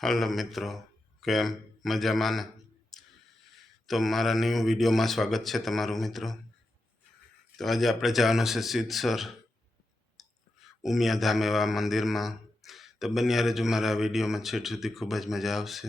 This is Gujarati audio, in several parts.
હાલો મિત્રો, કેમ મજામાં ને? તો મારા ન્યૂ વિડીયોમાં સ્વાગત છે તમારું મિત્રો. તો આજે આપણે જવાનું છે સિદ્ધસર ઉમિયાધામ એવા મંદિરમાં. તો બન્યા રહેજો મારા વિડીયોમાં, છેક સુધી ખૂબ જ મજા આવશે.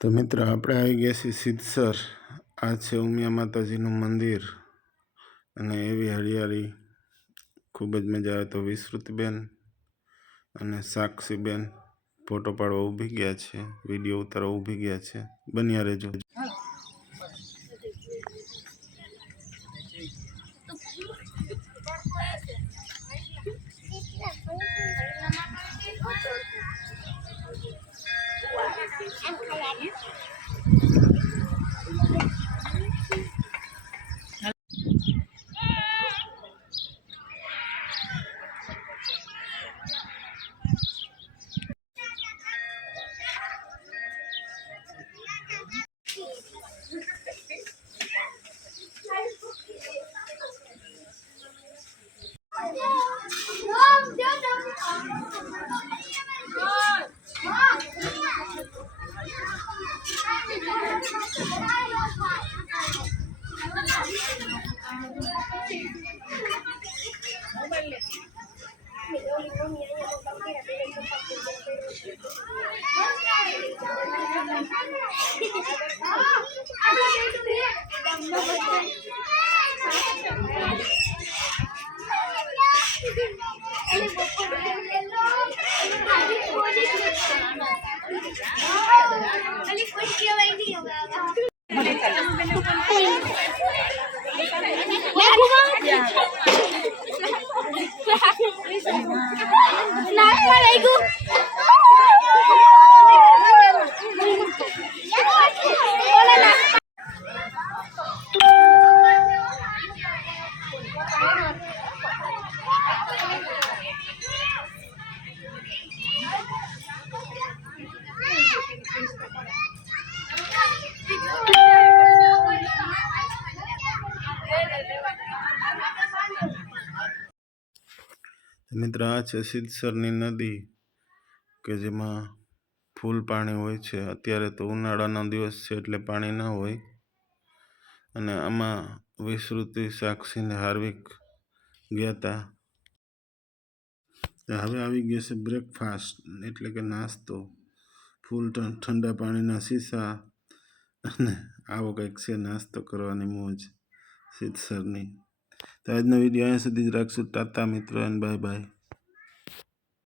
તો મિત્રો આપણે આવી ગયા છીએ સિદ્ધસર. આ છે ઉમિયા માતાજીનું મંદિર અને એવી હરિયાળી, ખૂબ જ મજા આવે. તો વિસ્તૃતિબેન અને સાક્ષીબેન ફોટો પાડવા ઊભી ગયા છે, વિડીયો ઉતારવા ઊભી ગયા છે. બન્યા રહેજો. મિત્ર, આ છે સિદ્ધસરની નદી કે જેમાં ફૂલ પાણી હોય છે. અત્યારે તો ઉનાળાનો દિવસ છે એટલે પાણી ન હોય. અને આમાં વિસ્તૃતિ, સાક્ષી ને હાર્વિક ગયા હતા. હવે આવી ગયો છે બ્રેકફાસ્ટ એટલે કે નાસ્તો. ફૂલ ઠંડા પાણીના શીશા અને આવો કંઈક છે નાસ્તો કરવાની મોજ સિદ્ધસરની. તો આજનો વિડીયો અહીંયા સુધી જ રાખશું. ટાટા મિત્રો, એન્ડ બાય બાય.